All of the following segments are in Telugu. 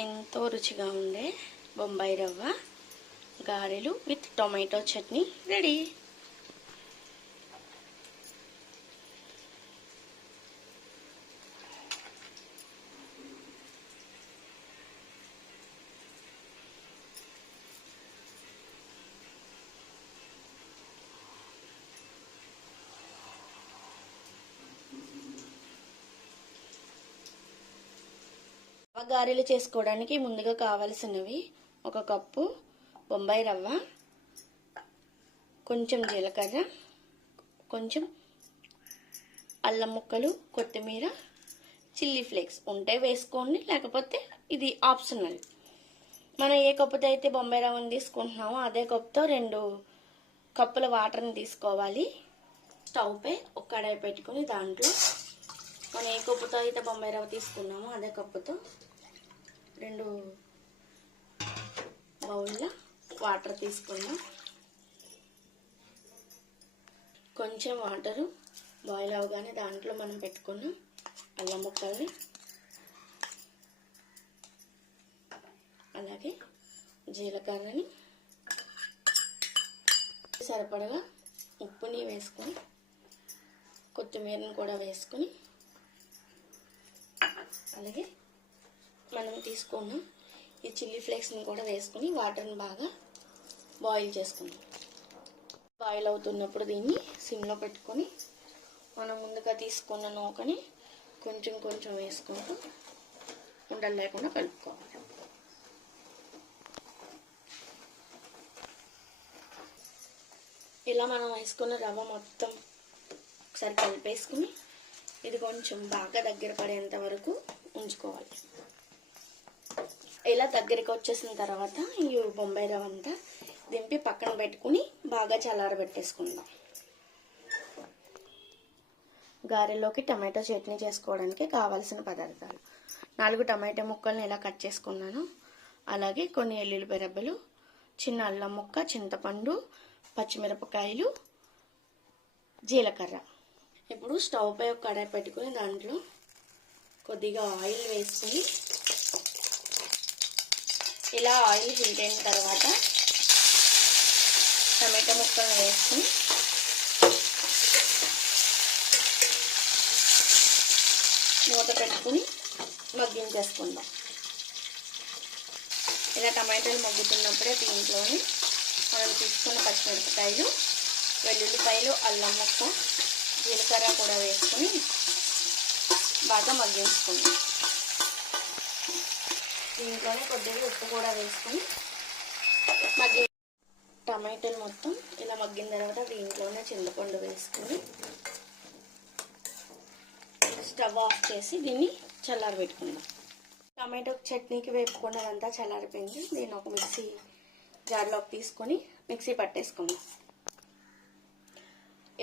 ఎంతో రుచిగా ఉండే బొంబాయి రవ్వ గారెలు విత్ టొమాటో చట్నీ రెడీ. గారెలు చేసుకోవడానికి ముందుగా కావలసినవి ఒక కప్పు బొంబాయి రవ్వ కొంచెం జీలకర్ర కొంచెం అల్లం ముక్కలు కొత్తిమీర చిల్లీ ఫ్లేక్స్ ఉంటే వేసుకోండి. లేకపోతే ఇది ఆప్షనల్. మనం ఏ కప్పుతో అయితే బొంబాయి రవ్వని తీసుకుంటున్నామో అదే కప్పుతో రెండు కప్పుల వాటర్ని తీసుకోవాలి. స్టవ్పై ఒక కడాయి పెట్టుకుని దాంట్లో మనం ఏ కప్పుతో అయితే బొంబాయి రవ్వ తీసుకున్నామో అదే కప్పుతో రెండు బౌల్ల వాటర్ తీసుకుందాం కొంచెం వాటరు బాయిల్ అవగానే దాంట్లో మనం పెట్టుకున్నాం అల్లం ముక్కల్ని. అలాగే జీలకర్రని సరిపడగా ఉప్పుని వేసుకొని కొత్తిమీరని కూడా వేసుకొని అలాగే మనం తీసుకున్న ఈ చిల్లీ ఫ్లేక్స్ని కూడా వేసుకుని వాటర్ని బాగా బాయిల్ చేసుకుందాం. బాయిల్ అవుతున్నప్పుడు దీన్ని సిమ్లో పెట్టుకొని మనం ముందుగా తీసుకున్న నూకని కొంచెం కొంచెం వేసుకుంటూ ఉండలు లేకుండా కలుపుకోవాలి. ఇలా మనం వేసుకున్న రవ్వ మొత్తం ఒకసారి కలిపేసుకుని ఇది కొంచెం బాగా దగ్గర పడేంత వరకు ఉంచుకోవాలి. ఇలా దగ్గరికి వచ్చేసిన తర్వాత ఈ బొంబాయి రవ్వ అంతా దింపి పక్కన పెట్టుకుని బాగా చల్లారబెట్టేసుకుందాం. గారెలోకి టమాటో చట్నీ చేసుకోవడానికి కావాల్సిన పదార్థాలు. నాలుగు టమాటో ముక్కల్ని ఇలా కట్ చేసుకున్నాను. అలాగే కొన్ని ఎల్లుల్లిపాయ పెరబ్బలు చిన్న అల్లం ముక్క చింతపండు పచ్చిమిరపకాయలు జీలకర్ర. ఇప్పుడు స్టవ్ పై ఒక కడాయి పెట్టుకుని దాంట్లో కొద్దిగా ఆయిల్ వేసుకుని ఇలా ఆయిల్ హీట్ అయిన తర్వాత టమాటో ముక్కలను వేసుకుని మూత పెట్టుకుని మగ్గించేసుకుందాం. ఇలా టమాటాలు మగ్గుతున్నప్పుడే దీంట్లోని మనం తీసుకున్న పచ్చిమిరపకాయలు వెల్లుల్లిపాయలు అల్లం ముక్క జీలకర్ర కూడా వేసుకుని బాగా మగ్గించుకుందాం. దీంట్లోనే కొద్దిగా ఉప్పు కూడా వేసుకొని మగ్గి టమాటోలు మొత్తం ఇలా మగ్గిన తర్వాత దీంట్లోనే చింతపండు వేసుకొని స్టవ్ ఆఫ్ చేసి దీన్ని చల్లారబెట్టుకుందాం టమాటో చట్నీకి వేపుకున్నదంతా చల్లారిపోయింది. దీన్ని ఒక మిక్సీ జార్లోకి తీసుకొని మిక్సీ పట్టేసుకుందాం.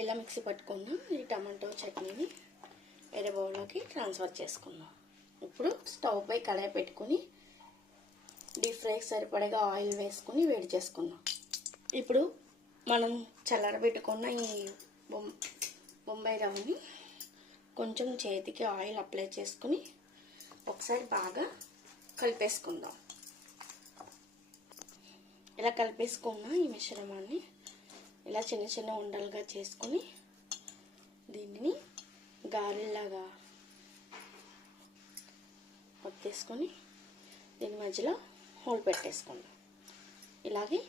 ఇలా మిక్సీ పట్టుకుందాం? ఈ టమాటో చట్నీని వేరే బౌల్లోకి ట్రాన్స్ఫర్ చేసుకుందాం. ఇప్పుడు స్టవ్ పై కడాయి పెట్టుకుని డీప్ ఫ్రైకి సరిపడగా ఆయిల్ వేసుకుని వేడి చేసుకుందాం. ఇప్పుడు మనం చల్లరబెట్టుకున్న ఈ బొమ్ బొంబాయి రవ్వని కొంచెం చేతికి ఆయిల్ అప్లై చేసుకుని ఒకసారి బాగా కలిపేసుకుందాం. ఇలా కలిపేసుకున్న ఈ మిశ్రమాన్ని ఇలా చిన్న చిన్న ఉండలుగా చేసుకుని దీనిని గారెల్లాగా ఒత్తేసుకొని దీని మధ్యలో మూడు పెట్టేసుకుందాం. ఇలాగే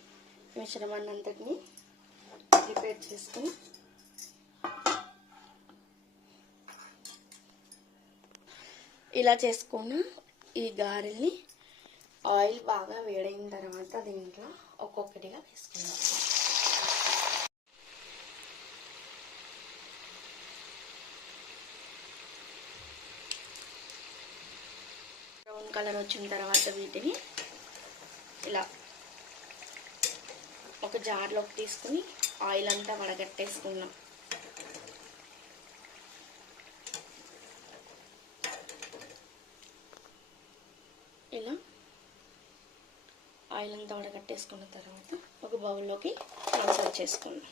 మిశ్రమాన్ని అంతటిని ప్రిపేర్ చేసుకుని ఇలా చేసుకున్న ఈ గారెల్ని ఆయిల్ బాగా వేడైన తర్వాత దీంట్లో ఒక్కొక్కటిగా వేసుకుందాం. బ్రౌన్ కలర్ వచ్చిన తర్వాత వీటిని ఇలా ఒక జార్లోకి తీసుకుని ఆయిల్ అంతా వడగట్టేసుకున్నాం ఇలా ఆయిల్ అంతా వడగట్టేసుకున్న తర్వాత ఒక బౌల్లోకి ట్రాన్స్ఫర్ చేసుకున్నాం